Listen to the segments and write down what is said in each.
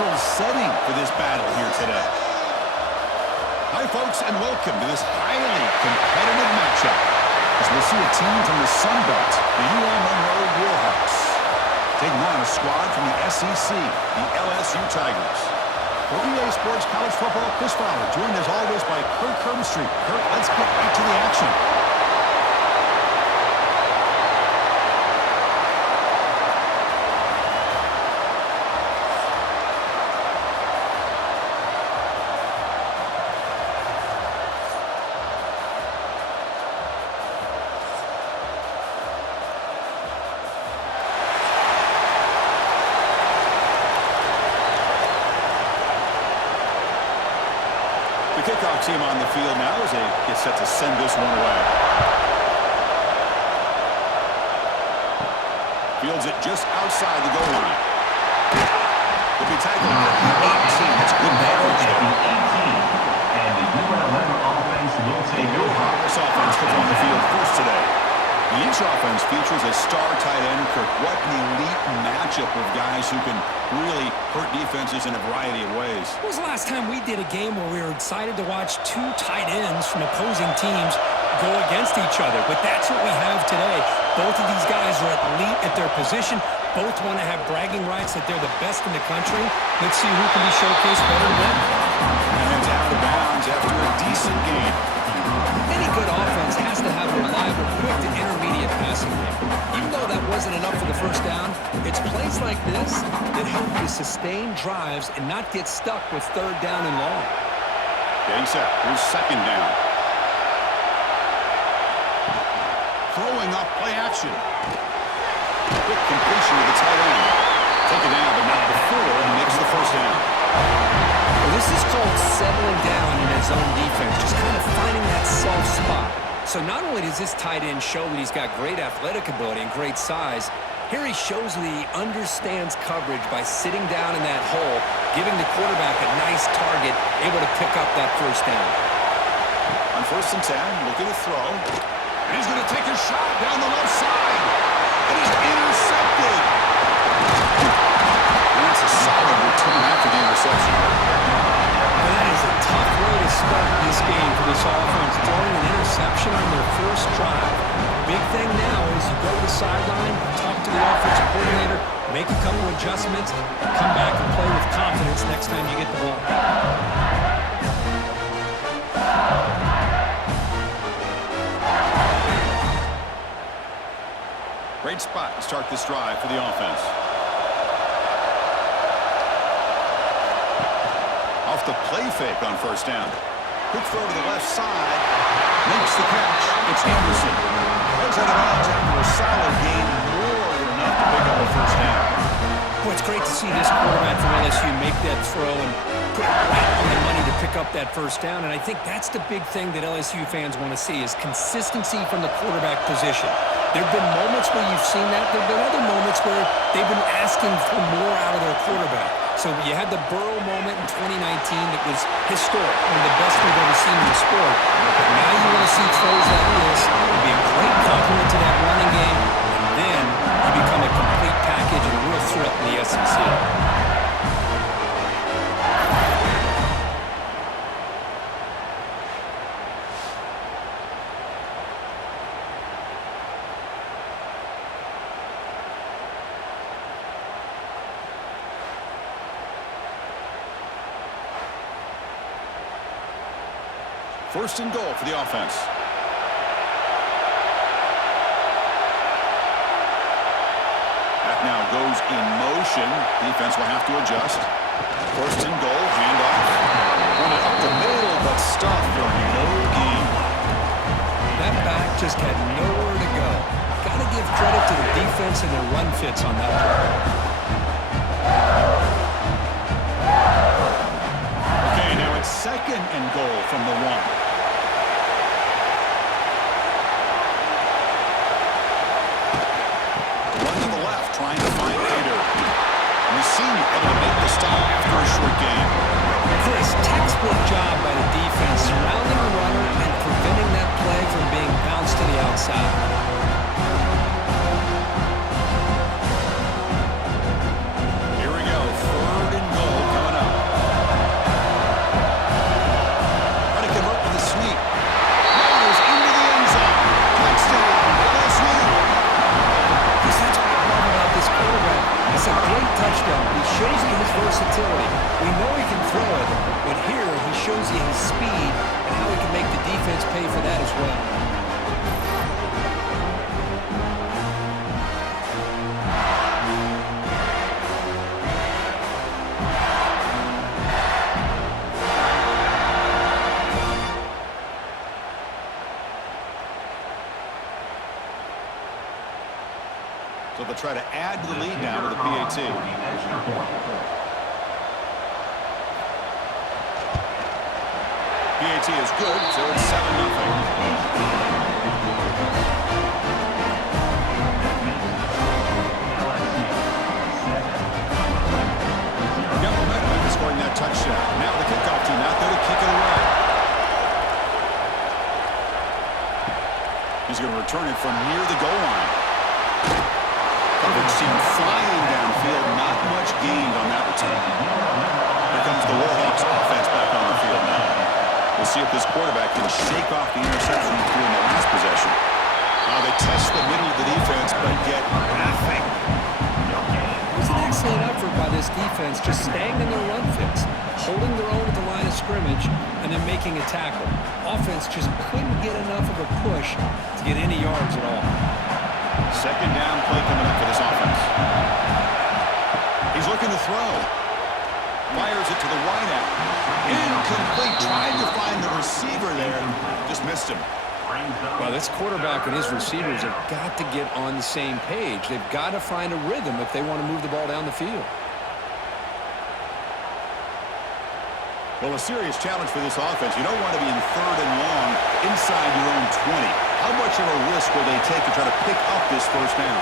natural setting for this battle here today. Hi, folks, and welcome to this highly competitive matchup as we'll see a team from the Sun Belt, the Louisiana Monroe Warhawks, taking on a squad from the SEC, the LSU Tigers. For EA Sports College Football, Chris Fowler, joined as always by Kirk Herbstreit. Kirk, let's get right to the action. The kickoff team on the field now as they get set to send this one away. Fields it just outside the goal line. They'll be tackled at the 18. That's good coverage there. And the UNLV offense will take over. This offense comes on the field first today. Each offense features a star tight end. Kirk, what an elite matchup of guys who can really hurt defenses in a variety of ways. When was the last time we did a game where we were excited to watch two tight ends from opposing teams go against each other? But that's what we have today. Both of these guys are elite at their position. Both want to have bragging rights that they're the best in the country. Let's see who can be showcased better than them. And out of bounds after a decent game. Any good offense has to have a reliable, quick to intermediate passing game. Even though that wasn't enough for the first down, it's plays like this that help you sustain drives and not get stuck with third down and long. Getting set. Here's second down. Throwing off play action. Quick completion to the tight end. Take it down, but not before he makes the first down. Well, this is called settling down in his own defense, just kind of finding that soft spot. So not only does this tight end show that he's got great athletic ability and great size, here he shows that he understands coverage by sitting down in that hole, giving the quarterback a nice target, able to pick up that first down. On 1st and 10, looking to throw. And he's going to take a shot down the left side. And he's intercepted. And that's a solid return after the interception. Well, that is a tough way to start this game for this offense, throwing an interception on their first drive. Big thing now is you go to the sideline, talk to the offensive coordinator, make a couple adjustments, come back and play with confidence next time you get the ball. Great spot to start this drive for the offense. Off the play fake on 1st down. Quick throw to the left side. Makes the catch. It's Anderson. Heads out of bounds after a solid gain. More than enough to pick up a 1st down. Well, it's great to see this quarterback from LSU make that throw and put it right on the money to pick up that 1st down. And I think that's the big thing that LSU fans want to see is consistency from the quarterback position. There have been moments where you've seen that. There have been other moments where they've been asking for more out of their quarterback. So you had the Burrow moment in 2019 that was historic, one of the best we've ever seen in the sport. But now you want to see throws like this. It'll be a great compliment to that running game, and then you become a complete package and a real threat in the SEC. First and goal for the offense. That now goes in motion. Defense will have to adjust. First and goal, handoff. Run it up the middle, but stuffed for no gain. That back just had nowhere to go. Got to give credit to the defense and their run fits on that play. Okay, now it's second and goal from the 1. Trying to find Hader. And the senior able to make the stop after a short game. Chris, textbook job by the defense, surrounding the runner and preventing that play from being bounced to the outside. Here we go, 3rd and goal. shows you his versatility. We know he can throw it, but here he shows you his speed and how he can make the defense pay for that as well. So they'll try to add to the lead now with the PAT. PAT is good, so it's 7-0. Got momentum after scoring that touchdown. Now the kickoff team out there to kick it away. He's going to return it from near the goal line. Coverage team flying downfield, not much gained on that return. Here comes the Warhawks offense back on the field now. We'll see if this quarterback can shake off the interception he threw in the last possession. They test the middle of the defense, but get nothing. It was an excellent effort by this defense, just staying in their run fits, holding their own at the line of scrimmage, and then making a tackle. Offense just couldn't get enough of a push to get any yards at all. Second down play coming up for this offense. He's looking to throw. Fires it to the wideout. Incomplete. Tried to find the receiver there. Just missed him. Well, this quarterback and his receivers have got to get on the same page. They've got to find a rhythm if they want to move the ball down the field. Well, a serious challenge for this offense. You don't want to be in third and long inside your own 20. How much of a risk will they take to try to pick up this first down?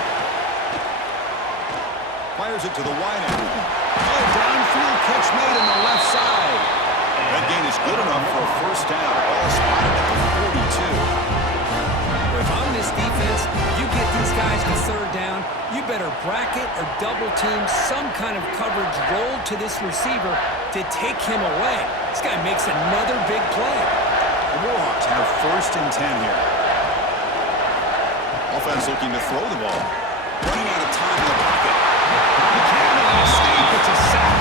Fires it to the wideout. Oh, downfield catch made on the left side. That gain is good enough for a first down. Ball spotted at the 42. If I'm this defense, you get these guys to third down, you better bracket or double team some kind of coverage roll to this receiver to take him away. This guy makes another big play. The Warhawks have first and 10 here. Offense looking to throw the ball. Running out of time in the pocket. The cannot escape. It's a sack.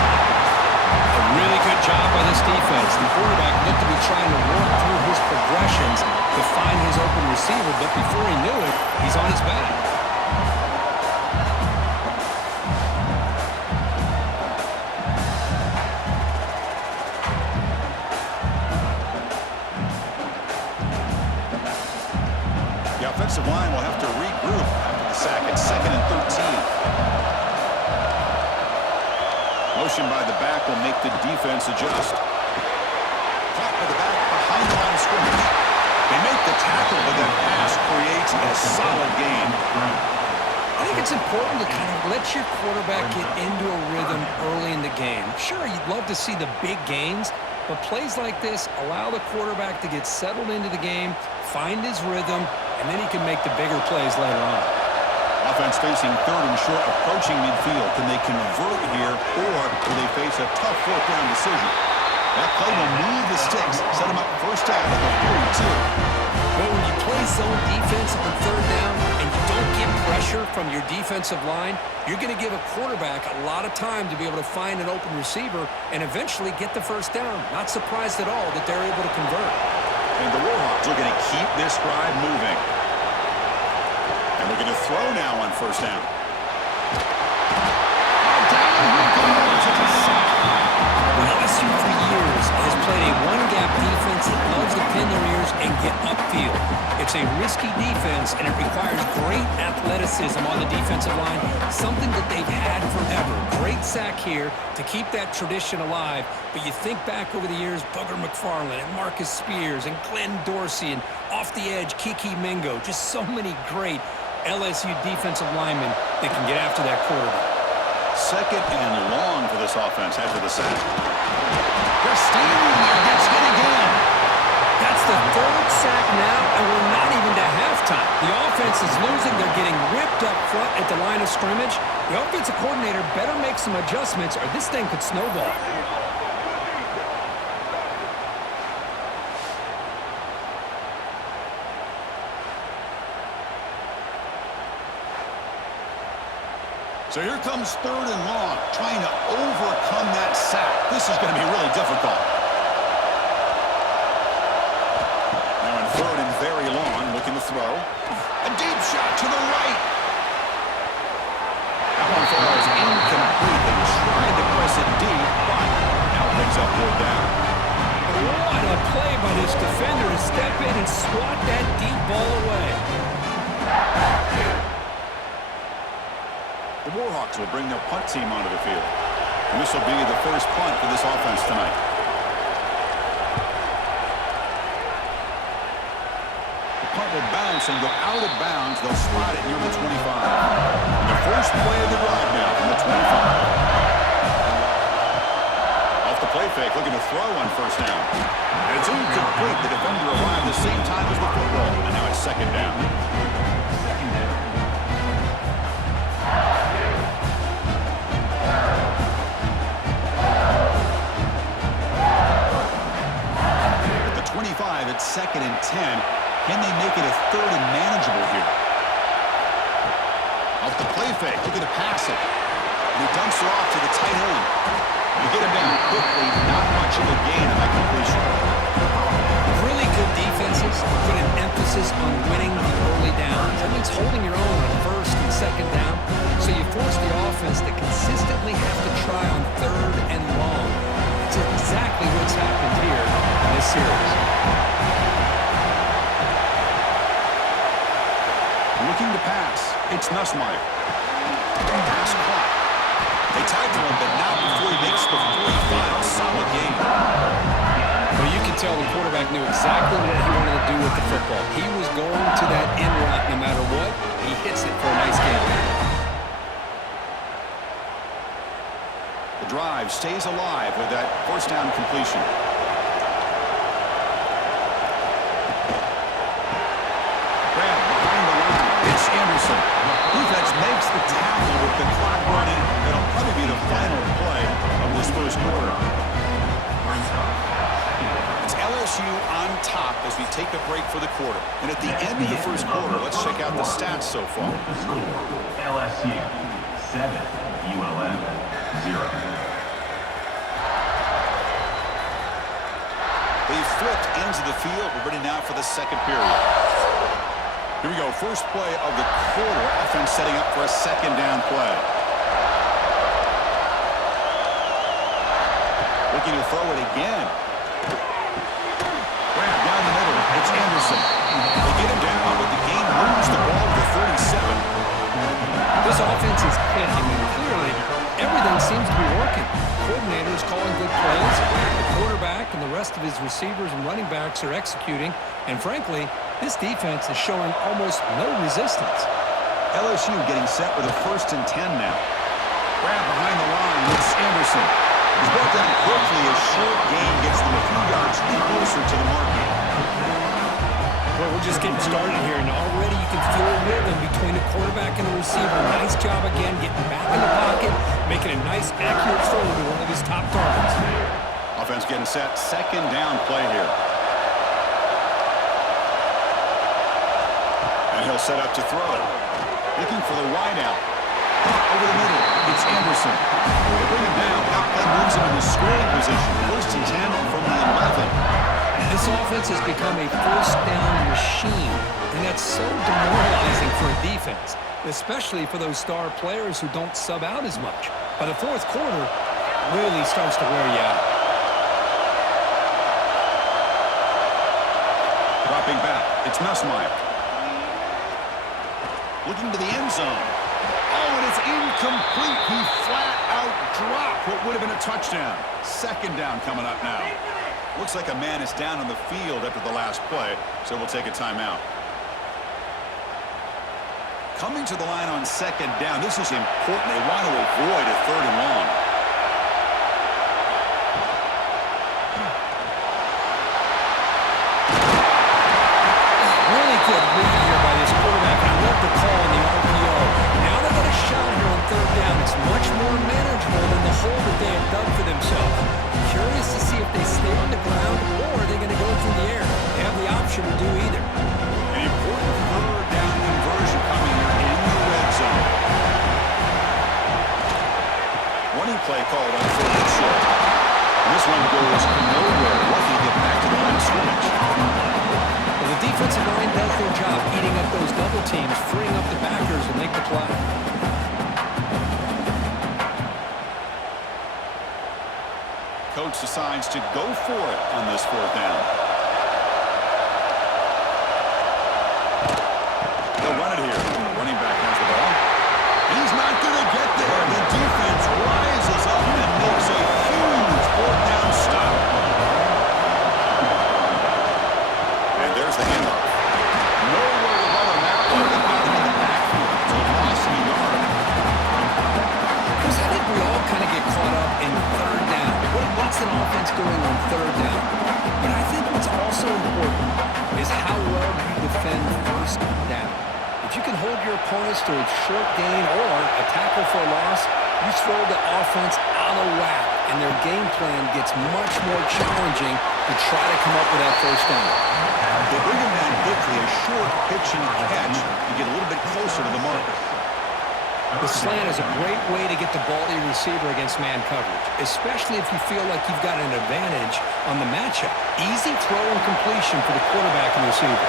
A really good job by this defense. The quarterback looked to be trying to work through his progressions to find his open receiver, but before he knew it, he's on his back. The offensive line will have to regroup after the sack at 2nd and 13. Motion by the back will make the defense adjust. Caught by the back behind the line of scrimmage. They make the tackle, but that pass creates a solid gain. I think it's important to kind of let your quarterback get into a rhythm early in the game. Sure, you'd love to see the big gains, but plays like this allow the quarterback to get settled into the game, find his rhythm, and then he can make the bigger plays later on. Offense facing third and short, approaching midfield. Can they convert here, or will they face a tough fourth down decision? That play will move the sticks, set them up first down at the 42. But when you play zone defense on third down and you don't get pressure from your defensive line, you're going to give a quarterback a lot of time to be able to find an open receiver and eventually get the first down. Not surprised at all that they're able to convert. And the Warhawks are going to keep this drive moving. And they're going to throw now on first down. LSU for years has played a one-gap defense that loves to pin their ears and get upfield. It's a risky defense, and it requires great athleticism on the defensive line, something that they've had forever. Great sack here to keep that tradition alive, but you think back over the years, Booger McFarland and Marcus Spears and Glenn Dorsey and off the edge, Kiki Mingo, just so many great LSU defensive linemen that can get after that quarterback. Second and long for this offense after the sack. Christine gets hit again. That's the third sack now, and we're not even to halftime. The offense is losing. They're getting ripped up front at the line of scrimmage. The offensive coordinator better make some adjustments, or this thing could snowball. So here comes 3rd and long, trying to overcome that sack. This is going to be really difficult. Now in 3rd and very long, looking to throw. A deep shot to the right. That one falls incomplete. They tried to press it deep, but now it brings up 4th down. What a play by this defender to step in and swat that deep ball away. The Warhawks will bring their punt team onto the field. And this will be the first punt for this offense tonight. The punt will bounce and go out of bounds. They'll slot it near the 25. And the first play of the drive now from the 25. Off the play fake, looking to throw on 1st down. And it's incomplete. The defender arrived the same time as the football. And now it's 2nd down. It's 2nd and 10. Can they make it a 3rd and manageable here? Off the play fake, looking to pass it. And he dumps it off to the tight end. They get him down quickly, not much of a gain on that completion. Really good defenses put an emphasis on winning the early downs. That means holding your own on 1st and 2nd down. So you force the offense to consistently have to try on 3rd and long. That's exactly what's happened here in this series. Looking to pass. It's Nussmeier. Pass clock. They tackle him, but not before he makes the 45. Solid game. Well, you can tell the quarterback knew exactly what he wanted to do with the football. He was going to that end route no matter what. He hits it for a nice game. The drive stays alive with that 1st down completion. Anderson. Defense makes the tackle with the clock running. It'll probably be the final play of this 1st quarter. It's LSU on top as we take a break for the quarter. And at the end of the 1st quarter, let's check out the stats so far. LSU 7, ULM 0. They've flipped ends of the field. We're ready now for the 2nd period. Here we go, first play of the quarter. Offense setting up for a 2nd down play. Looking to throw it again. Grab down the middle. It's Anderson. They get him down, but the game moves the ball to the 37. This offense is clicking, and clearly everything seems to be working. Coordinators calling good plays. The quarterback and the rest of his receivers and running backs are executing. And frankly, this defense is showing almost no resistance. LSU getting set with a 1st and 10 now. Grab behind the line. It's Anderson. He's brought down quickly. A short gain gets them a few yards closer to the mark. Well, we're just getting started here, and already you can feel a rhythm between the quarterback and the receiver. Nice job again getting back in the pocket, making a nice, accurate throw to one of his top targets. Offense getting set. 2nd down play here. And he'll set up to throw it. Looking for the wide out. Over the middle. It's Anderson. They bring him down. That play moves him into scoring position. 1st and 10 from the 11. This offense has become a 1st down machine, and that's so demoralizing for a defense, especially for those star players who don't sub out as much. By the 4th quarter, it really starts to wear you out. Dropping back. It's Nussmeier. Looking to the end zone. Oh, and it's incomplete. He flat out dropped what would have been a touchdown. 2nd down coming up now. Looks like a man is down on the field after the last play, so we'll take a timeout. Coming to the line on 2nd down. This is important. They want to avoid a 3rd and long. Really good read here by this quarterback. I love the call on the RPO. Now they got a shot here on 3rd down. It's much more manageable than the hole that they have dug for themselves. Curious to see if they stay on the ground or are they going to go through the air. They have the option to do either. An important 3rd down conversion coming here in the red zone. called on 4th and short. And this one goes nowhere. Lucky to get back to the line of scrimmage. Well, the defensive line does their job eating up those double teams, freeing up the backers to make the play. Coach decides to go for it on this 4th down. They'll run it here. Running back has the ball. He's not going to get there. The defense rises up and makes a huge 4th down stop. And there's the handoff. Nowhere to run on that one. They got him in the backfield. It's a loss of a yard. Chris, I think we all kind of get caught up in 3rd down. What's an offense doing on 3rd down? But I think what's also important is how well you defend 1st down. If you can hold your opponents to a short gain or a tackle for a loss, you throw the offense out of whack, and their game plan gets much more challenging to try to come up with that 1st down. They bring him down quickly, a short pitch and catch, to get a little bit closer to the mark. The slant is a great way to get the ball to your receiver against man coverage, especially if you feel like you've got an advantage on the matchup. Easy throw and completion for the quarterback and receiver.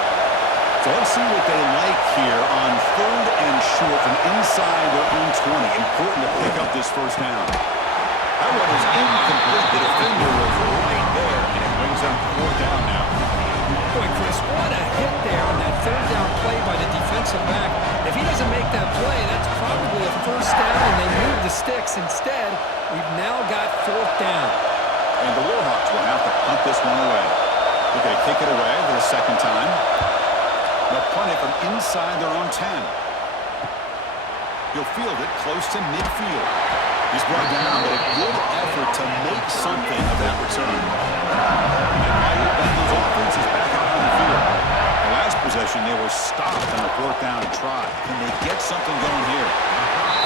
So let's see what they like here on 3rd and short from inside their own 20. Important to pick up this 1st down. That one is incomplete. The defender was right there, and it brings up 4th down now. Boy, Chris, what a hit there on that 3rd down play by the defensive back. If he doesn't make that play, that's probably a 1st down, and they move the sticks. Instead, we've now got 4th down. And the Warhawks will have to punt this one away. They're going to kick it away for the 2nd time. They'll punt it from inside their own 10. He'll field it close to midfield. He's brought down, but a good effort to make something of that return. And now your Bengals offense is back out on the field. The last possession, they were stopped on a 4th down try. Can they get something going here?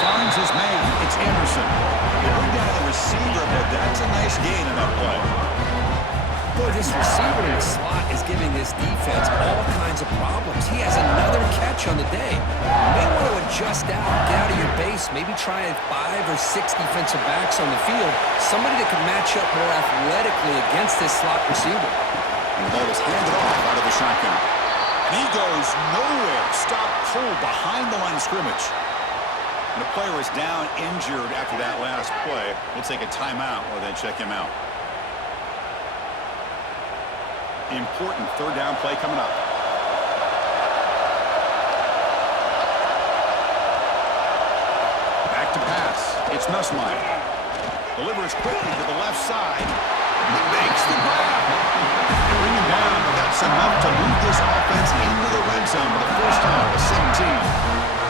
Finds his man. It's Anderson. They bring down the receiver, but that's a nice gain in that play. Boy, this receiver in the slot is giving this defense all kinds of problems. He has another catch on the day. You may want to adjust out, get out of your base, maybe try 5 or 6 defensive backs on the field, somebody that can match up more athletically against this slot receiver. And the ball is handed off out of the shotgun. And he goes nowhere. Stop cold behind the line of scrimmage. And the player is down injured after that last play. We'll take a timeout or then check him out. Important 3rd down play coming up. Back to pass. It's Nussmeier. Delivers quickly to the left side. He makes the grab. They bring him down, but that's enough to move this offense into the red zone for the 1st time of 17.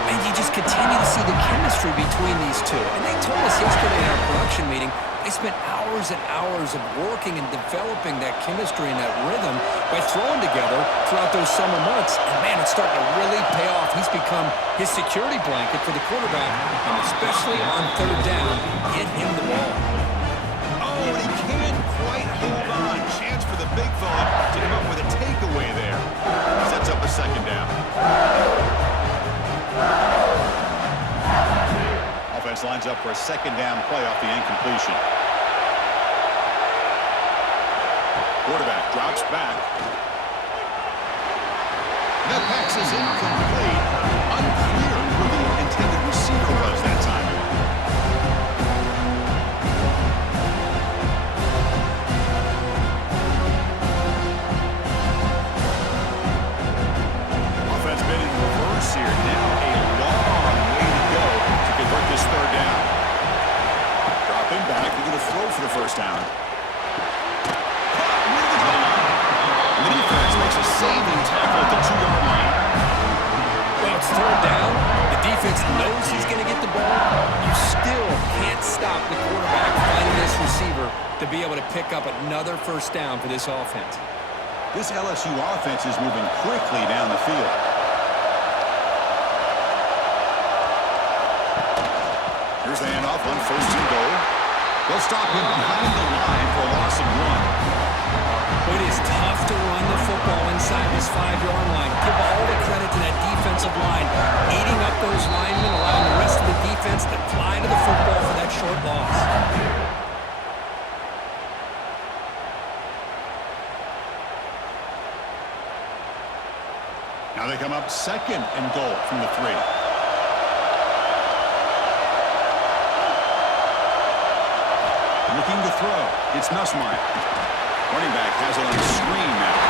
And you just continue to see the chemistry between these two. And they told us yesterday in our production meeting, they spent hours and hours of working and developing that chemistry and that rhythm by throwing together throughout those summer months. And, man, it's starting to really pay off. He's become his security blanket for the quarterback, and especially on 3rd down, get him the ball. Oh, and he can't quite hold on. Chance for the big fella to come up with a takeaway there. Sets up a 2nd down. Offense lines up for a 2nd down play off the incompletion. Quarterback drops back. That pass is incomplete. Unclear who the intended receiver was that time. Offense been in reverse here. Now a long way to go to convert this 3rd down. Dropping back. They're going to throw for the 1st down. The defense makes a saving tackle at the 2-yard line. Well, it's 3rd down. The defense knows he's going to get the ball. You still can't stop the quarterback finding this receiver to be able to pick up another 1st down for this offense. This LSU offense is moving quickly down the field. Here's the handoff on 1st and goal. They'll stop him behind the line for a loss of 1. It is tough to run the football inside this 5-yard line. Give all the credit to that defensive line, eating up those linemen, allowing the rest of the defense to fly to the football for that short loss. Now they come up second and goal from the 3. Looking to throw. It's Nussmeier. Running back has it on the screen now.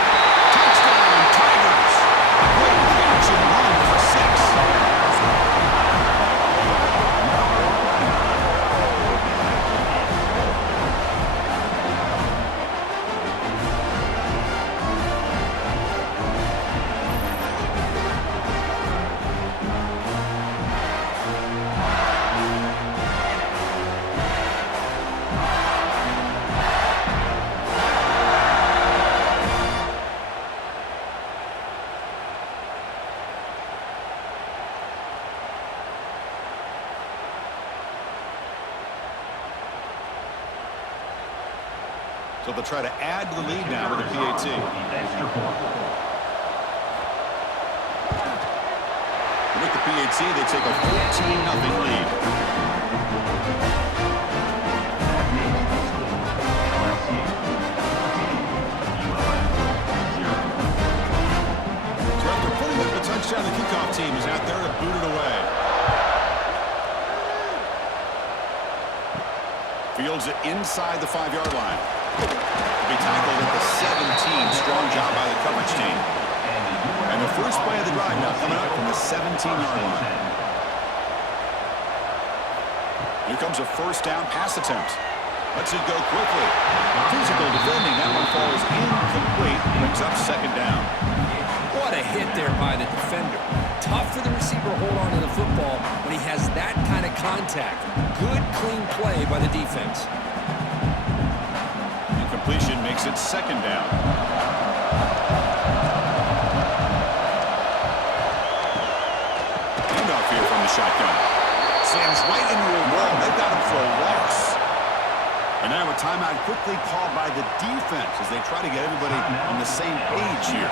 Touchdown, Tigers! Great catch and run for 6. So they'll try to add to the lead now with a PAT. With the PAT, they take a 14-0 lead. So after putting up the touchdown, the kickoff team is out there to boot it away. Fields it inside the 5-yard line. Will be tackled at the 17. Strong job by the coverage team. And the first play of the drive now coming up from the 17-yard line. Here comes a first down pass attempt. Lets it go quickly. Physical defending. That one falls incomplete. Brings up second down. What a hit there by the defender. Tough for the receiver to hold on to the football when he has that kind of contact. Good, clean play by the defense. Completion makes it second down. Handoff here from the shotgun. Slams right into a wall. They've got him for a loss. And now a timeout quickly called by the defense as they try to get everybody on the same page here.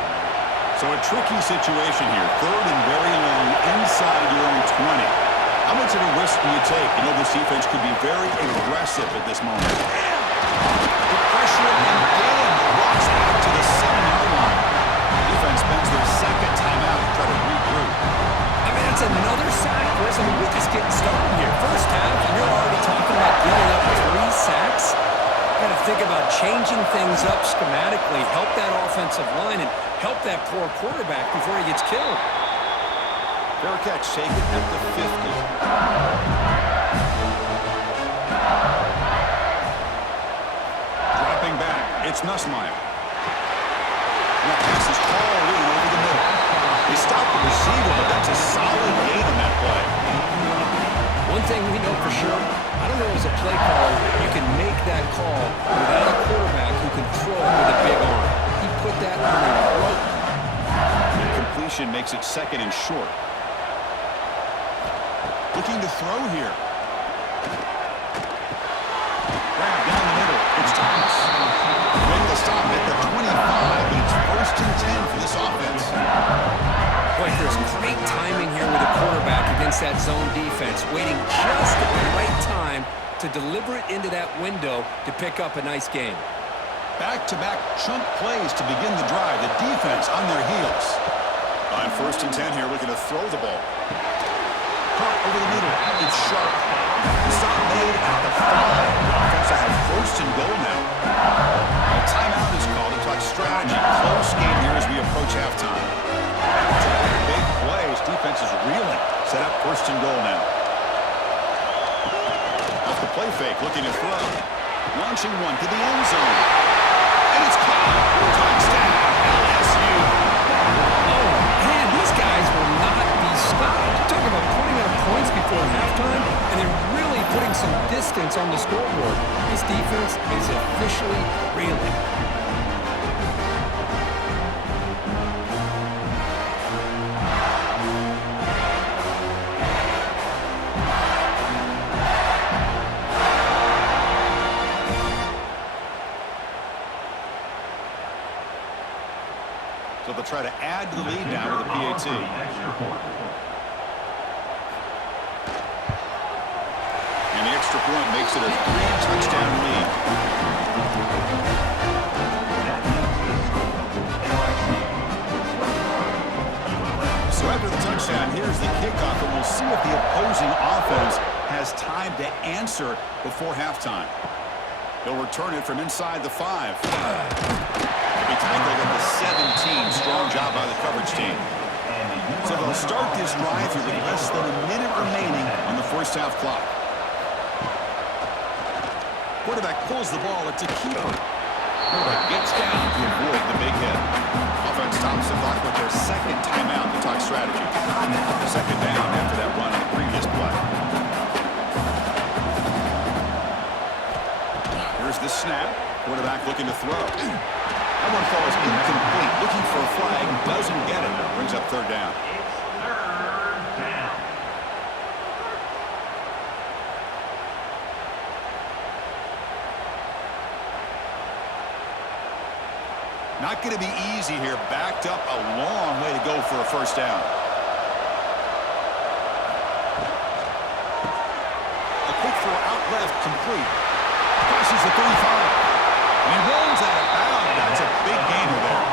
So a tricky situation here. Third and very long inside your own 20. How much of a risk do you take? You know this defense could be very aggressive at this moment. The pressure and getting the Rocks back to the 7-yard line. Defense spends their second timeout to try to regroup. I mean, it's another sack. Listen, we're just getting started here. First half, and you're already talking about giving up 3 sacks. Got to think about changing things up schematically, help that offensive line, and help that poor quarterback before he gets killed. Fair catch taken at the 50. It's Nussmeier. And that pass is called in over the middle. They stopped the receiver, but that's a solid gain on that play. One thing we know for sure, I don't know as a play caller, you can make that call without a quarterback who can throw it with a big arm. He put that on a rope. And completion makes it second and short. Looking to throw here. Grab down the middle. It's Thomas. Make the stop at the 25, but it's first and 10 for this offense. Boy, there's great timing here with the quarterback against that zone defense, waiting just at the right time to deliver it into that window to pick up a nice gain. Back-to-back chunk plays to begin the drive. The defense on their heels. On first and 10 here, looking to throw the ball. Caught over the middle. It's sharp. Stop made at the 5. The offense will have first and goal now. A timeout is called to talk strategy. Close game here as we approach halftime. Big plays. Defense is reeling. Set up first and goal now. Off the play fake, looking to throw. Launching one to the end zone. And it's caught. Touchdown, LSU. Oh, man, these guys will not be stopped. Talk about putting up points before halftime, and they're really putting some distance on the scoreboard. This defense is officially reeling. So they'll try to add to the lead now with a PAT. And the extra point makes it a 3-touchdown lead. before halftime. He'll return it from inside the 5. He tackled at the 17. Strong job by the coverage team. So they'll start this drive here with less than a minute remaining on the first half clock. Quarterback pulls the ball. It's a keeper. Quarterback gets down to avoid the big hit. Offense stops the clock with their second timeout to talk strategy. Second down after that run on the previous play. Here's the snap. Quarterback looking to throw. That one falls incomplete. Looking for a flag. Doesn't get it. Brings up third down. Not going to be easy here. Backed up a long way to go for a first down. A quick throw out left, complete. Crosses the 35. And he runs out of bounds. That's a big gainer there.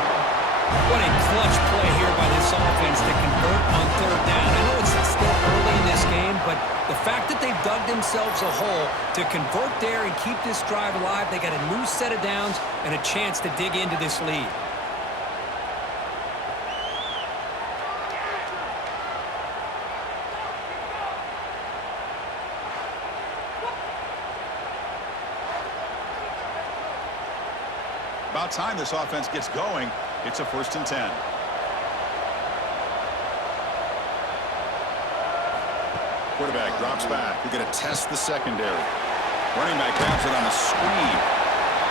What a clutch play here by this offense to convert on third down. I know it's still early in this game, but the fact that they've dug themselves a hole to convert there and keep this drive alive, they got a new set of downs and a chance to dig into this lead. About time this offense gets going. It's a 1st and 10. Quarterback drops back. We're going to test the secondary. Running back grabs it on a screen.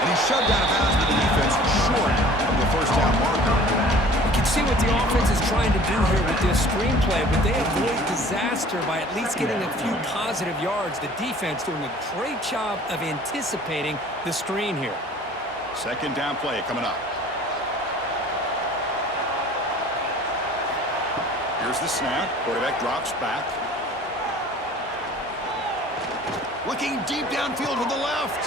And he's shoved out of bounds with the defense short of the first down marker. You can see what the offense is trying to do here with this screenplay, but they avoid disaster by at least getting a few positive yards. The defense doing a great job of anticipating the screen here. Second down play coming up. Here's the snap. Quarterback drops back. Looking deep downfield to the left.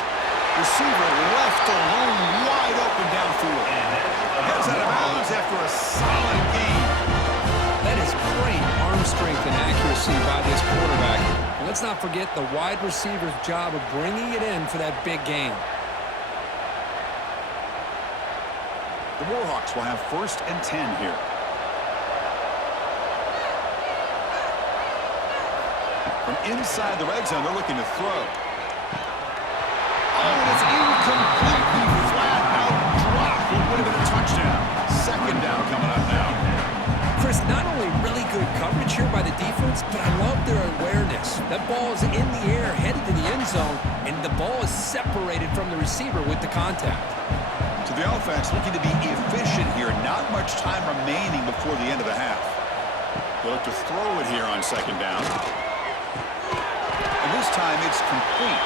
Receiver left alone, wide open downfield. Heads out of bounds after a solid gain. That is great arm strength and accuracy by this quarterback. And let's not forget the wide receiver's job of bringing it in for that big gain. The Warhawks will have 1st and 10 here. From inside the red zone, they're looking to throw. Oh, and it's incompletely flat out dropped. It would have been a touchdown. Second down coming up now. Chris, not only really good coverage here by the defense, but I love their awareness. That ball is in the air, headed to the end zone, and the ball is separated from the receiver with the contact. So the offense looking to be efficient here. Not much time remaining before the end of the half. They'll look to throw it here on second down. And this time it's complete.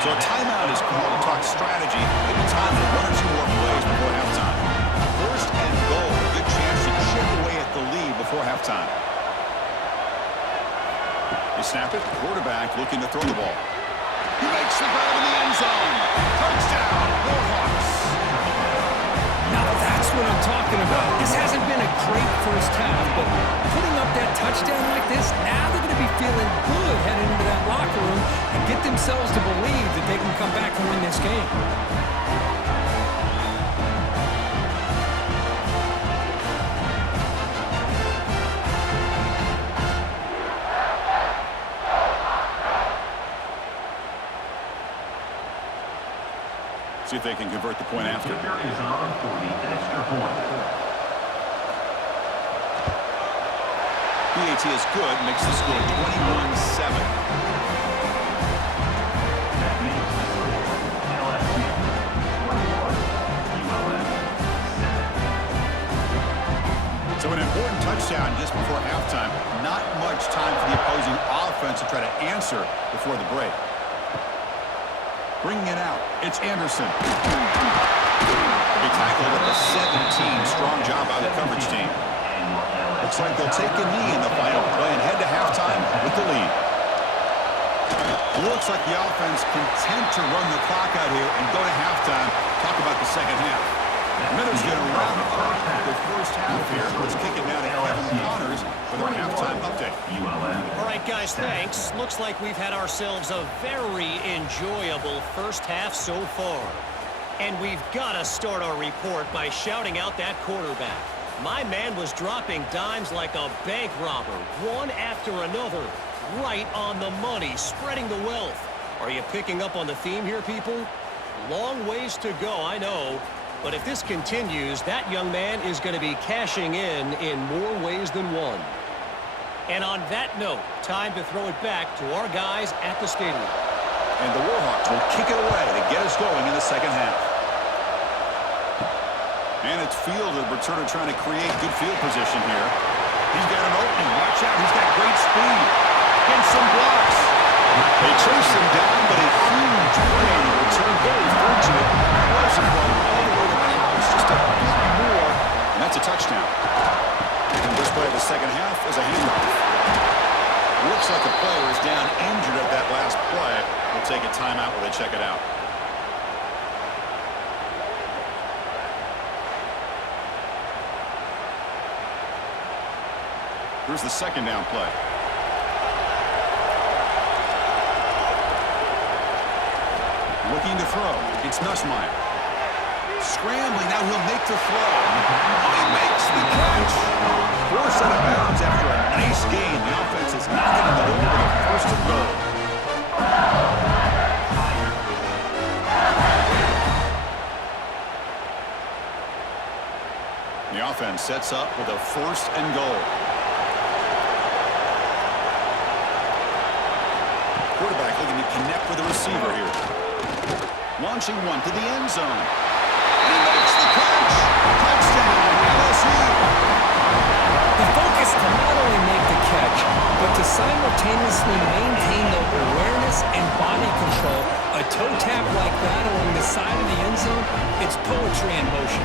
So a timeout is called to talk strategy. Maybe time for 1 or 2 more plays before halftime. 1st and goal. A good chance to chip away at the lead before halftime. They snap it. Quarterback looking to throw the ball. He makes the grab in the end zone. Touchdown, Warhawks. Now that's what I'm talking about. This hasn't been a great first half, but putting up that touchdown like this, now they're going to be feeling good heading into that locker room and get themselves to believe that they can come back and win this game. See if they can convert the point after. Kicker is on for the extra point. PAT is good, makes the score 21-7. That makes the score LSU 21, ULS 7. So an important touchdown just before halftime. Not much time for the opposing offense to try to answer before the break. Bringing it out, it's Anderson. He tackled at the 17. Strong job by the coverage team. Looks like they'll take a knee in the final play and head to halftime with the lead. Looks like the offense content to run the clock out here and go to halftime. Talk about the second half. Minutes going to wrap up the first half here. Let's kick it down to Kevin Connors with our halftime update. All right, guys, thanks. Looks like we've had ourselves a very enjoyable first half so far. And we've got to start our report by shouting out that quarterback. My man was dropping dimes like a bank robber, one after another, right on the money, spreading the wealth. Are you picking up on the theme here, people? Long ways to go, I know. But if this continues, that young man is going to be cashing in more ways than one. And on that note, time to throw it back to our guys at the stadium. And the Warhawks will kick it away to get us going in the second half. And it's Field, the returner, trying to create good field position here. He's got an opening. Watch out. He's got great speed. Getting some blocks. They chase him down, but a huge play in the return. Very fortunate. Wilson ball all the way to the house. Just a bit more. And that's a touchdown. And this play of the second half is a handoff. Looks like the player is down injured at that last play. We'll take a timeout while they check it out. Here's the second down play. Looking to throw. It's Nussmeier. Scrambling. Now he'll make the throw. Oh, he makes the catch. Forced out of bounds after a nice gain. The offense is knocking on the door with a first and goal. The offense sets up with a first and goal. Quarterback looking to connect with the receiver here. Launching one to the end zone. And he makes the catch. Touchdown, LSU. The focus to not only make the catch, but to simultaneously maintain the awareness and body control. A toe tap like that along the side of the end zone, it's poetry in motion.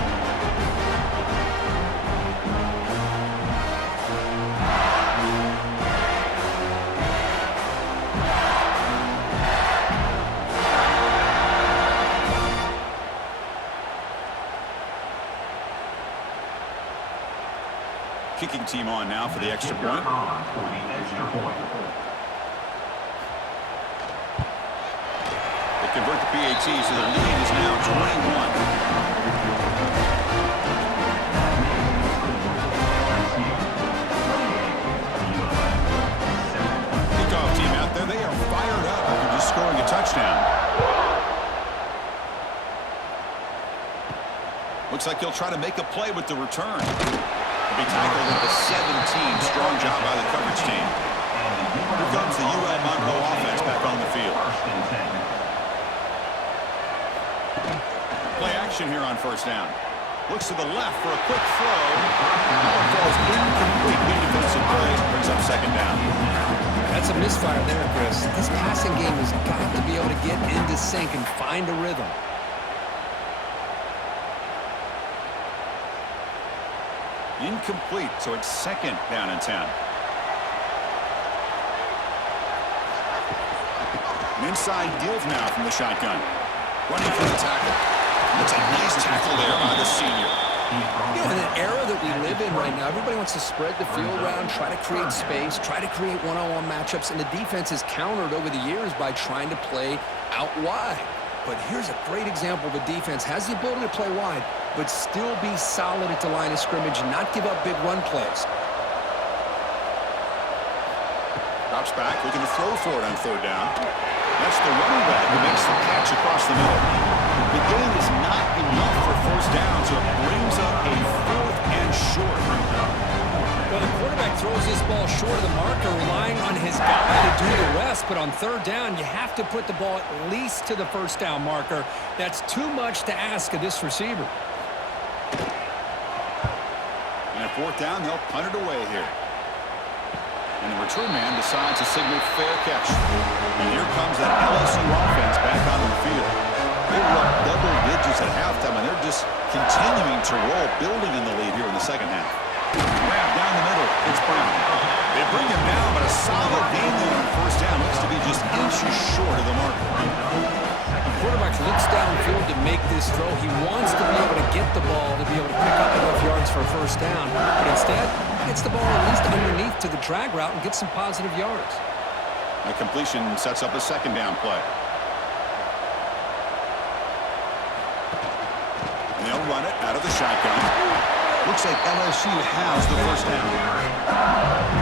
Kicking team on now for the extra point. They convert the PAT, so the lead is now 21. Kickoff team out there. They are fired up after just scoring a touchdown. Looks like he'll try to make a play with the return. Be tackled at the 17. Strong job by the coverage team. Here comes the UL Monroe offense back on the field. Play action here on first down. Looks to the left for a quick throw. Ball falls incomplete. Good defensive play. Brings up second down. That's a misfire there, Chris. This passing game has got to be able to get into sync and find a rhythm. Incomplete, so it's second down and 10. An inside give now from the shotgun. Running for the tackle. It's a nice tackle there by the senior. You know, in an era that we live in right now, everybody wants to spread the field around, try to create space, try to create one-on-one matchups, and the defense has countered over the years by trying to play out wide. But here's a great example. The defense has the ability to play wide, but still be solid at the line of scrimmage and not give up big run plays. Drops back, looking to throw for it on third down. That's the running back who makes the catch across the middle. The gain is not enough for first down, so it brings up a fourth and short. Well, the quarterback throws this ball short of the marker, relying on his guy to do the rest. But on third down, you have to put the ball at least to the first down marker. That's too much to ask of this receiver. And at fourth down, they'll punt it away here. And the return man decides to signal fair catch. And here comes that LSU offense back onto the field. They were up double digits at halftime, and they're just continuing to roll, building in the lead here in the second half. Grab down the middle. It's Brown. They bring him down, but a solid game there on first down. Looks to be just inches short of the marker. quarterback looks downfield to make this throw. He wants to be able to get the ball to be able to pick up enough yards for a first down. But instead, he gets the ball at least underneath to the drag route and gets some positive yards. A completion sets up a second down play. And they'll run it out of the shotgun. Looks like LSU has the first down.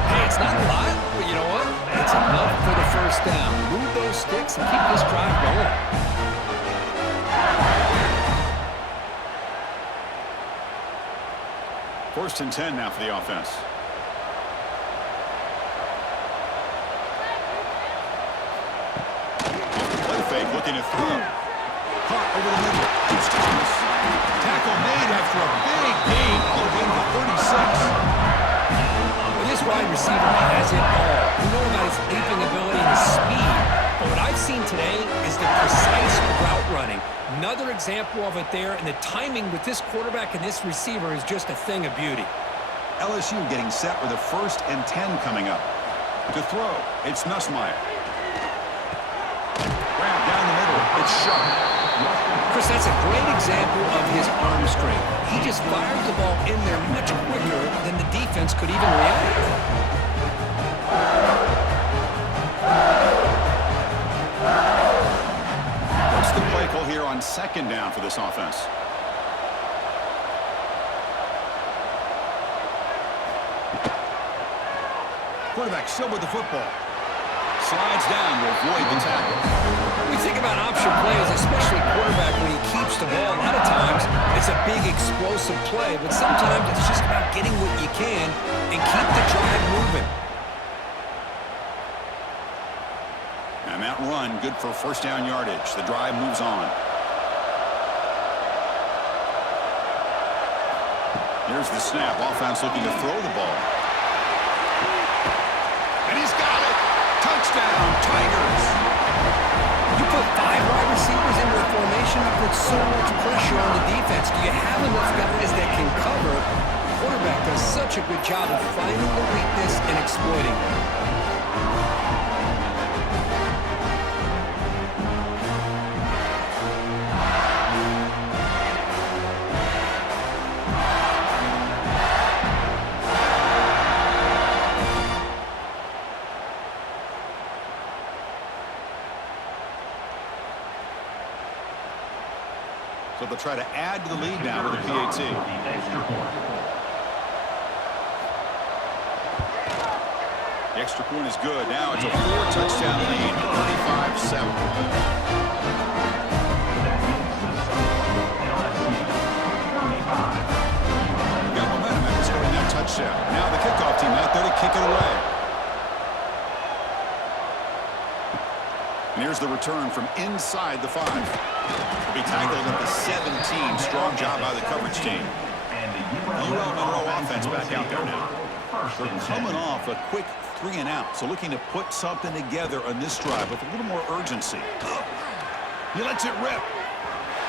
Hey, it's not a lot, but you know what? It's enough for the first down. Move those sticks and keep this drive going. First and 10 now for the offense. Play fake, looking to throw. Caught over the middle. It's Thomas. Tackle made after a big gain all the way to 36. Well, this wide receiver has it all. We know about his leaping ability and his speed, but what I've seen today is the precise route running. Another example of it there, and the timing with this quarterback and this receiver is just a thing of beauty. LSU getting set with a first and 10 coming up. To throw, it's Nussmeier. Grab down the middle, it's Sharp. Chris, that's a great example of his arm strength. He just fired the ball in there much quicker than the defense could even react. What's the play call here on second down for this offense? Quarterback still with the football. Slides down to avoid the tackle. We think about option plays, especially quarterback, when he keeps the ball. A lot of times, it's a big explosive play, but sometimes it's just about getting what you can and keep the drive moving. And that run, good for first down yardage. The drive moves on. Here's the snap. Offense looking to throw the ball. And he's got it. Touchdown, Tigers. You put 5 wide receivers into a formation, you put so much pressure on the defense. Do you have enough guys that can cover? The quarterback does such a good job of finding the weakness and exploiting it. So they'll try to add to the lead now with a PAT. The extra point is good. Now it's a 4-touchdown lead, 35-7. Got momentum after scoring that touchdown. Now the kickoff team out there to kick it away. And here's the return from inside the 5. Will be tackled at the 17. Strong job by the coverage team. The UL Monroe offense back out there now. They're coming off a quick 3-and-out, so looking to put something together on this drive with a little more urgency. He lets it rip,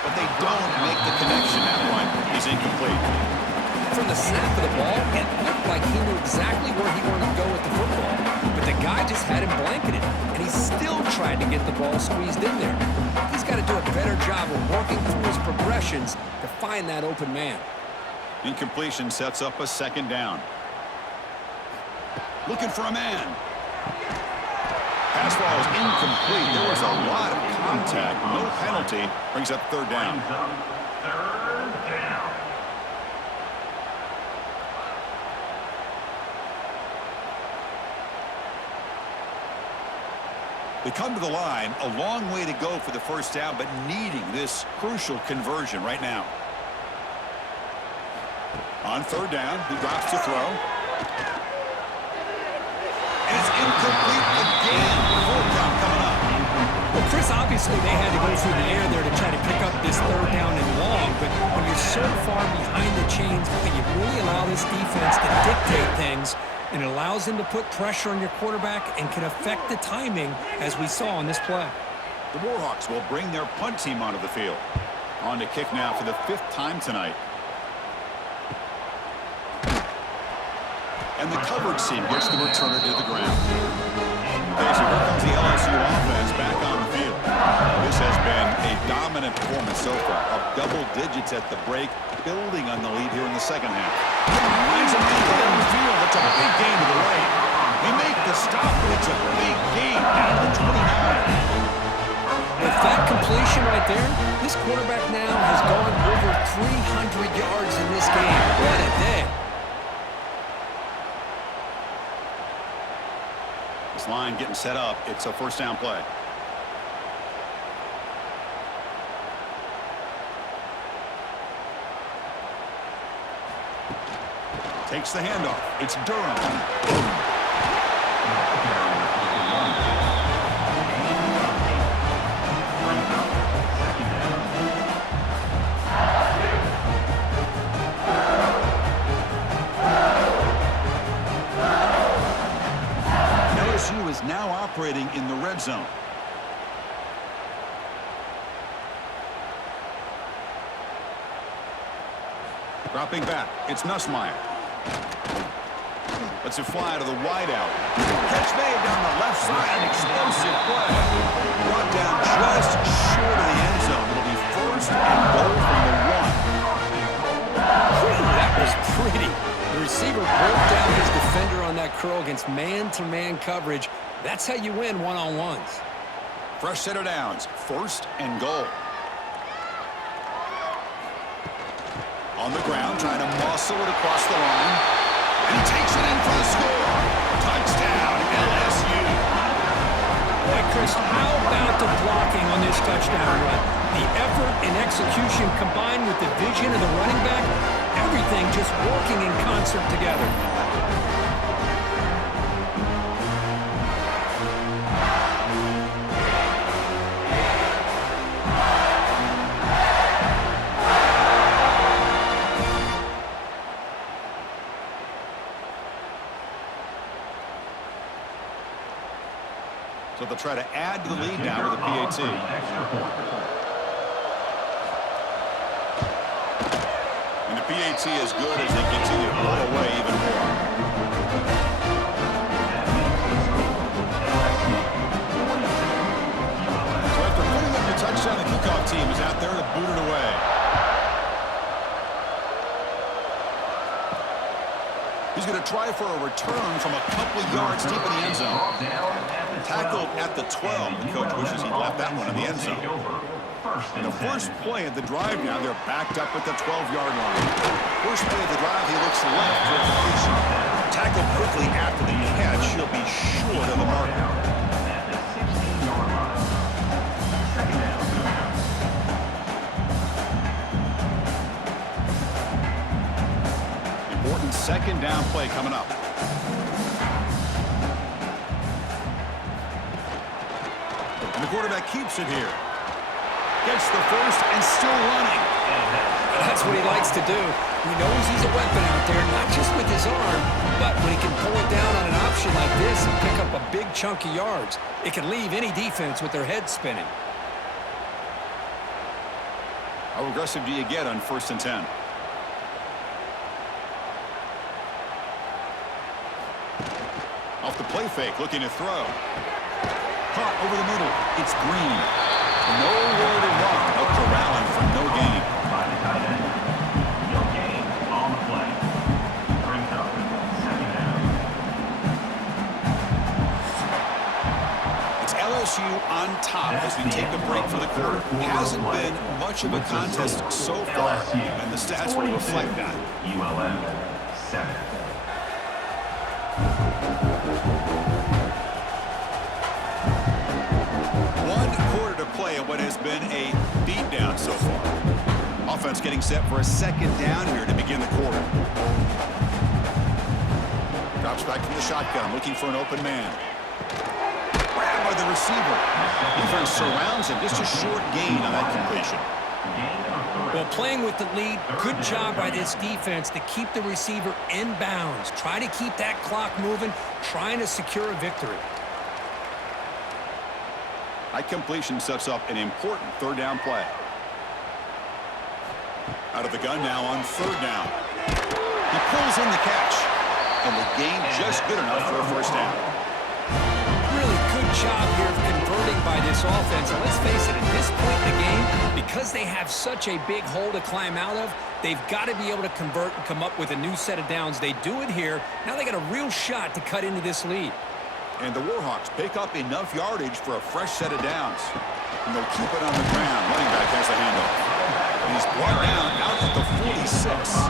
but they don't make the connection. That one is incomplete. From the snap of the ball, it looked like he knew exactly where he wanted to go with the football. But the guy just had him blanketed, and he still tried to get the ball squeezed in there. He's got to do a better job of working through his progressions to find that open man. Incompletion sets up a second down. Looking for a man. Pass ball is incomplete. There was a lot of contact. No penalty. Brings up third down. They come to the line, a long way to go for the first down, but needing this crucial conversion right now. On third down, he drops to throw. And it's incomplete again. Full count coming up. Well, Chris, obviously they had to go through the air there to try to pick up this third down and long, but when you're so far behind the chains, you really allow this defense to dictate things, and it allows them to put pressure on your quarterback and can affect the timing, as we saw on this play. The Warhawks will bring their punt team onto the field. On to kick now for the 5th time tonight. And the coverage team gets the returner to the ground. Okay, so here comes the LSU offense back on the field. This has been been a dominant performance so far. Up double digits at the break, building on the lead here in the second half. Finds a man down the field. It's a big gain to the right. They make the stop, but it's a big gain down to the 29. With that completion right there, this quarterback now has gone over 300 yards in this game. What a day. This line getting set up. It's a first down play. Takes the handoff. It's Durham. LSU is now operating in the red zone. Dropping back. It's Nussmeier. Lets it fly to the wideout. Catch made down the left side. Explosive play. Brought down just short of the end zone. It'll be first and goal from the 1. That was pretty. The receiver broke down his defender on that curl against man-to-man coverage. That's how you win one-on-ones. Fresh set of downs. First and goal. On the ground, trying to muscle it across the line. And he takes it in for the score. Touchdown, LSU. Boy, Chris, how about the blocking on this touchdown run? The effort and execution combined with the vision of the running back, everything just working in concert together. So they'll try to add to the lead now with a PAT. And the PAT is good as they continue to pull away even more. So after putting up the touchdown, the kickoff team is out there to boot it away. He's going to try for a return from a couple of yards deep in the end zone. Tackled at the 12. The coach wishes he'd left that one in the end zone. And the first play of the drive now, they're backed up at the 12-yard line. First play of the drive, he looks left for a completion. Tackled quickly after the catch. He'll be short of the marker. Important second down play coming up. And the quarterback keeps it here. Gets the first and still running. That's what he likes to do. He knows he's a weapon out there, not just with his arm, but when he can pull it down on an option like this and pick up a big chunk of yards, it can leave any defense with their head spinning. How aggressive do you get on 1st and 10? Off the play fake, looking to throw. Caught over the middle. It's Green. Nowhere to run. They'll corral him for no gain. No gain on the play. Brings up second down. It's LSU on top as we take a break for the quarter. Hasn't been much of a contest so far, and the stats will reflect that. ULM 7. Play in what has been a beatdown so far. Offense getting set for a second down here to begin the quarter. Drops back from the shotgun, looking for an open man. Grabbed by the receiver. Defense surrounds him. Just a short gain on that completion. Well, playing with the lead, good job by this defense to keep the receiver in bounds. Try to keep that clock moving, trying to secure a victory. That completion sets up an important third down play. Out of the gun now on 3rd down. He pulls in the catch. And the gain just good enough for a first down. Really good job here of converting by this offense. And let's face it, at this point in the game, because they have such a big hole to climb out of, they've got to be able to convert and come up with a new set of downs. They do it here. Now they got a real shot to cut into this lead. And the Warhawks pick up enough yardage for a fresh set of downs. And they'll keep it on the ground. Running back has the handoff. And he's brought down out at the 46.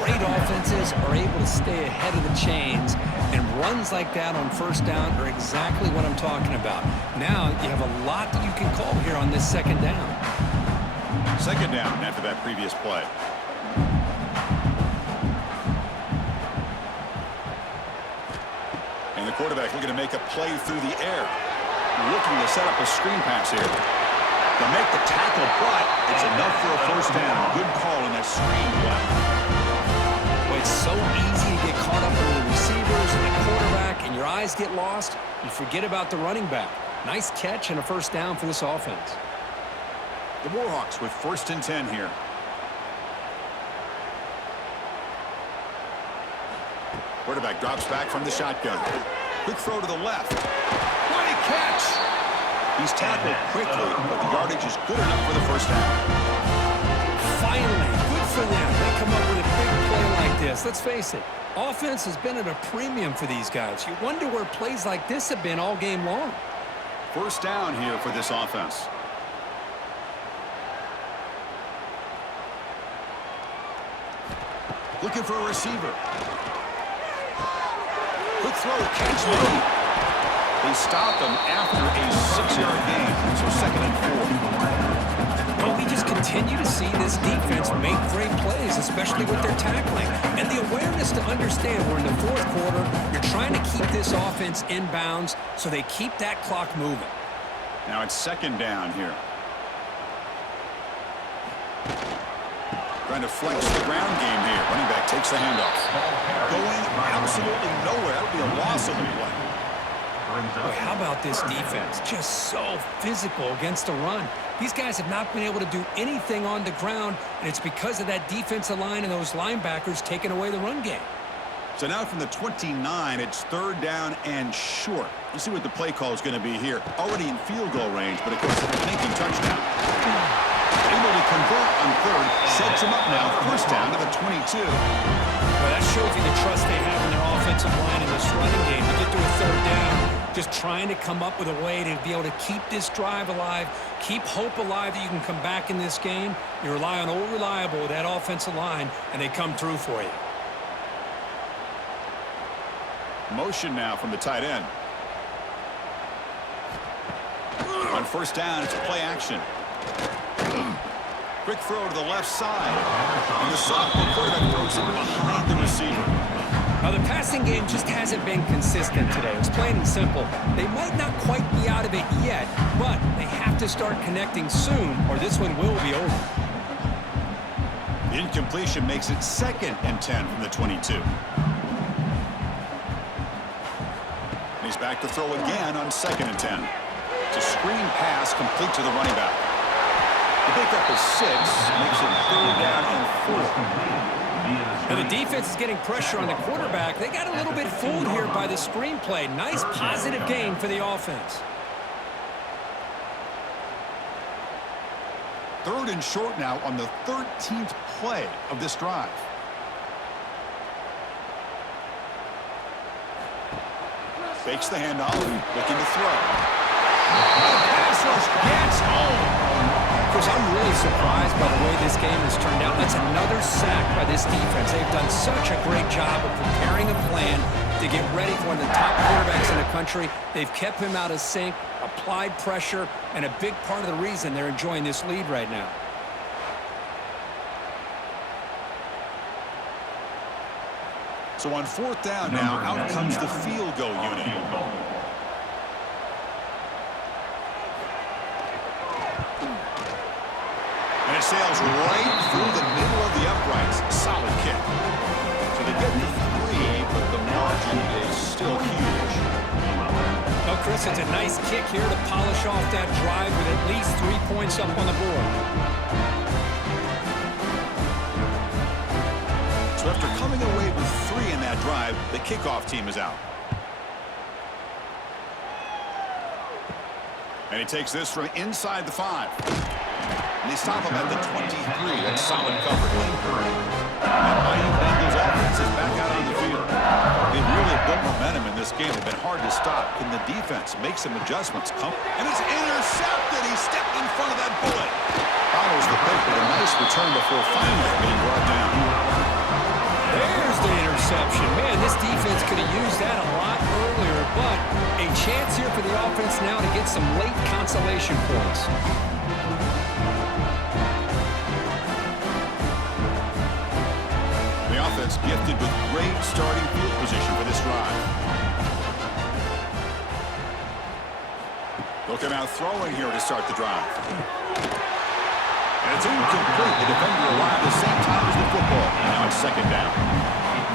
Great offenses are able to stay ahead of the chains, and runs like that on first down are exactly what I'm talking about. Now you have a lot that you can call here on this second down. Second down after that previous play. And the quarterback looking to make a play through the air. Looking to set up a screen pass here. To make the tackle, but it's enough for a first down. Good call in that screen play. It's so easy to get caught up in the receivers and the quarterback, and your eyes get lost. You forget about the running back. Nice catch and a first down for this offense. The Warhawks with 1st and 10 here. Quarterback drops back from the shotgun. Quick throw to the left. Great catch. He's tackled quickly, but the yardage is good enough for the first down. Finally, good for them. They come up with a big play like this. Let's face it, offense has been at a premium for these guys. You wonder where plays like this have been all game long. First down here for this offense. Looking for a receiver. Quick throw, catch made. They stop him after a 6-yard gain, so 2nd and 4. Well, we just continue to see this defense make great plays, especially with their tackling. And the awareness to understand we're in the 4th quarter, you're trying to keep this offense in bounds so they keep that clock moving. Now it's 2nd down here. Trying to flex the ground game here. Running back takes the handoff. Going absolutely nowhere. That would be a loss of the play. Boy, how about this defense? Just so physical against the run. These guys have not been able to do anything on the ground, and it's because of that defensive line and those linebackers taking away the run game. So now from the 29, it's 3rd down and short. Let's see what the play call is going to be here. Already in field goal range, but of course, thinking touchdown. Able to convert on 3rd, sets him up now. First down to the 22. Well, that shows you the trust they have in their offensive line in this running game to get to a 3rd down. Just trying to come up with a way to be able to keep this drive alive, keep hope alive that you can come back in this game. You rely on old reliable, that offensive line, and they come through for you. Motion now from the tight end. On first down, it's play action. Quick throw to the left side. And the sophomore quarterback throws it behind the receiver. Now, the passing game just hasn't been consistent today. It's plain and simple. They might not quite be out of it yet, but they have to start connecting soon, or this one will be over. The incompletion makes it 2nd and 10 from the 22. And he's back to throw again on 2nd and 10. It's a screen pass complete to the running back. The pickup is 6, makes it 3rd down and 4. Now the defense is getting pressure on the quarterback. They got a little bit fooled here by the screenplay. Nice positive gain for the offense. 3rd and short now on the 13th play of this drive. Fakes the handoff, looking to throw. Pass rush gets home. Chris, I'm really surprised by the way this game has turned out. That's another sack by this defense. They've done such a great job of preparing a plan to get ready for one of the top quarterbacks in the country. They've kept him out of sync, applied pressure, and a big part of the reason they're enjoying this lead right now. So on 4th down now, out comes the field goal unit. And it sails right through the middle of the uprights. Solid kick. So they get the 3, but the margin is still huge. No, Chris, it's a nice kick here to polish off that drive with at least 3 points up on the board. So after coming away with 3 in that drive, the kickoff team is out. And he takes this from inside the 5. And they stop him at the 23. That's solid coverage. And Mighty Bengals offense is back out on the field. They've really built momentum in this game. They've been hard to stop. Can the defense make some adjustments? And it's intercepted. He stepped in front of that bullet. Follows the pick with a nice return before finally being brought down. There's the interception. Man, this defense could have used that a lot earlier, but a chance here for the offense now to get some late consolation points. The offense gifted with great starting field position for this drive. Looking out throwing here to start the drive. And it's incomplete. The defender arrived at the same time as the football. And now it's second down.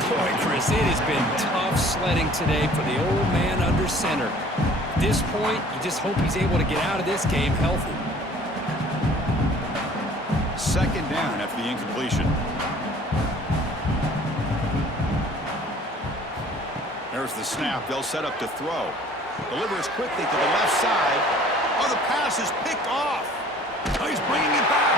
Boy, Chris, it has been tough sledding today for the old man under center. At this point, you just hope he's able to get out of this game healthy. Second down after the incompletion. There's the snap. They'll set up to throw. Delivers quickly to the left side. Oh, the pass is picked off. Oh, he's bringing it back.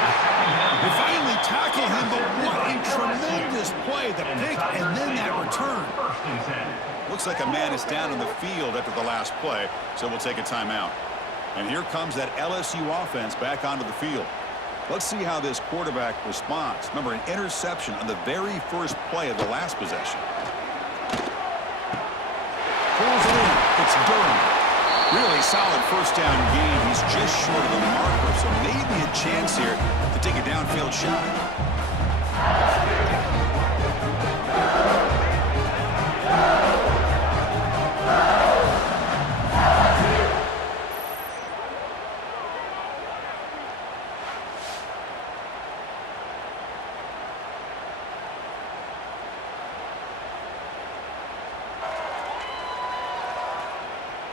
They finally tackle him, but what a tremendous play. The pick and then that return. Looks like a man is down in the field after the last play, so we'll take a timeout. And here comes that LSU offense back onto the field. Let's see how this quarterback responds. Remember, an interception on the very first play of the last possession. Pulls it in. It's Durham. Really solid first down gain. He's just short of the marker, so maybe a chance here to take a downfield shot.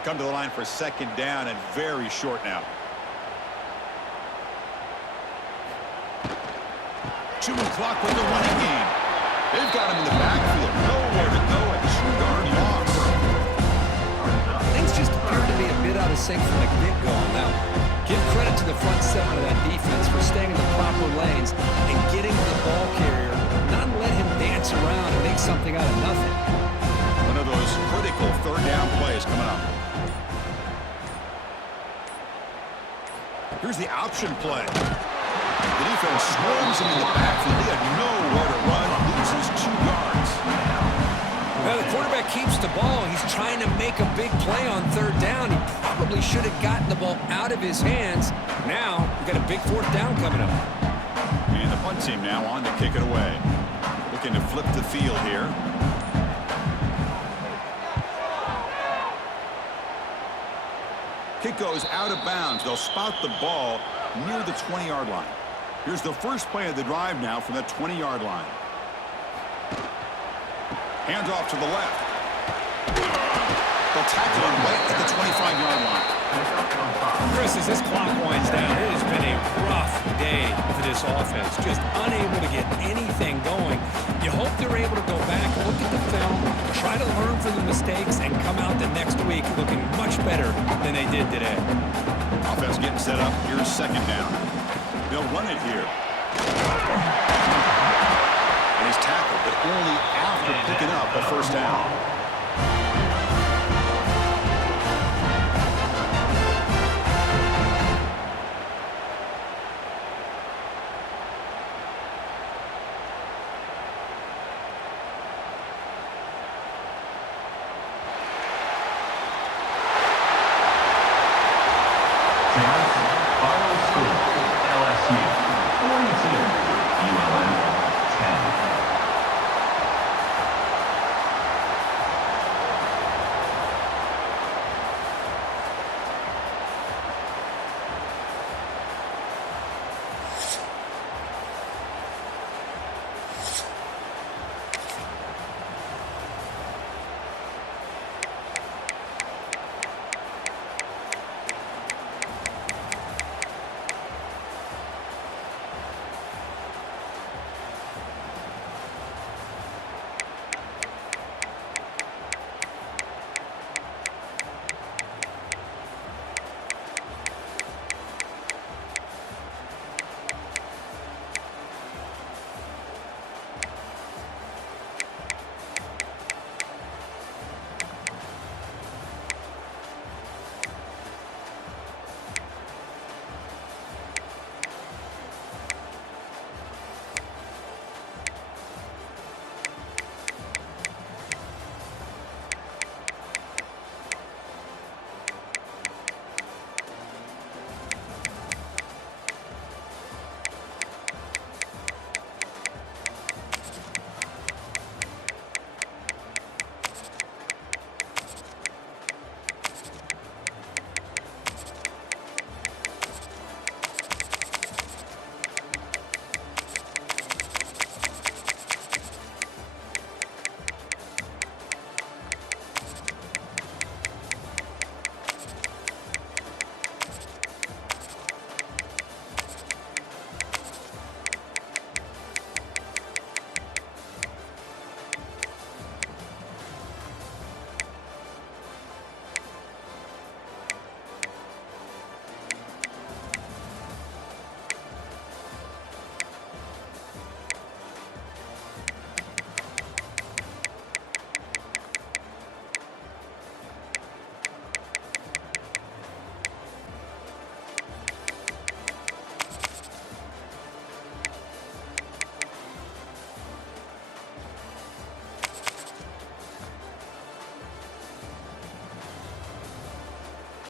Come to the line for second down and very short now. Chewing clock with the running game. They've got him in the backfield. Nowhere to go. A 2-yard loss. Things just appear to be a bit out of sync from the get-go. Now, give credit to the front seven of that defense for staying in the proper lanes and getting to the ball carrier, not let him dance around and make something out of nothing. One of those critical third down plays coming up. Here's the option play. The defense swarms him in the backfield. He had nowhere to run. Loses 2 yards. Well, the quarterback keeps the ball. He's trying to make a big play on third down. He probably should have gotten the ball out of his hands. Now, we've got a big fourth down coming up. And the punt team now on to kick it away. Looking to flip the field here. Kick goes out of bounds. They'll spot the ball near the 20-yard line. Here's the first play of the drive now from the 20-yard line. Hands off to the left. They'll tackle him right at the 25-yard line. Chris, as this clock winds down, it has been a rough day for this offense. Just unable to get anything going. You hope they're able to go back, look at the film, try to learn from the mistakes, and come out the next week looking much better than they did today. Offense getting set up. Here's second down. They'll run it here.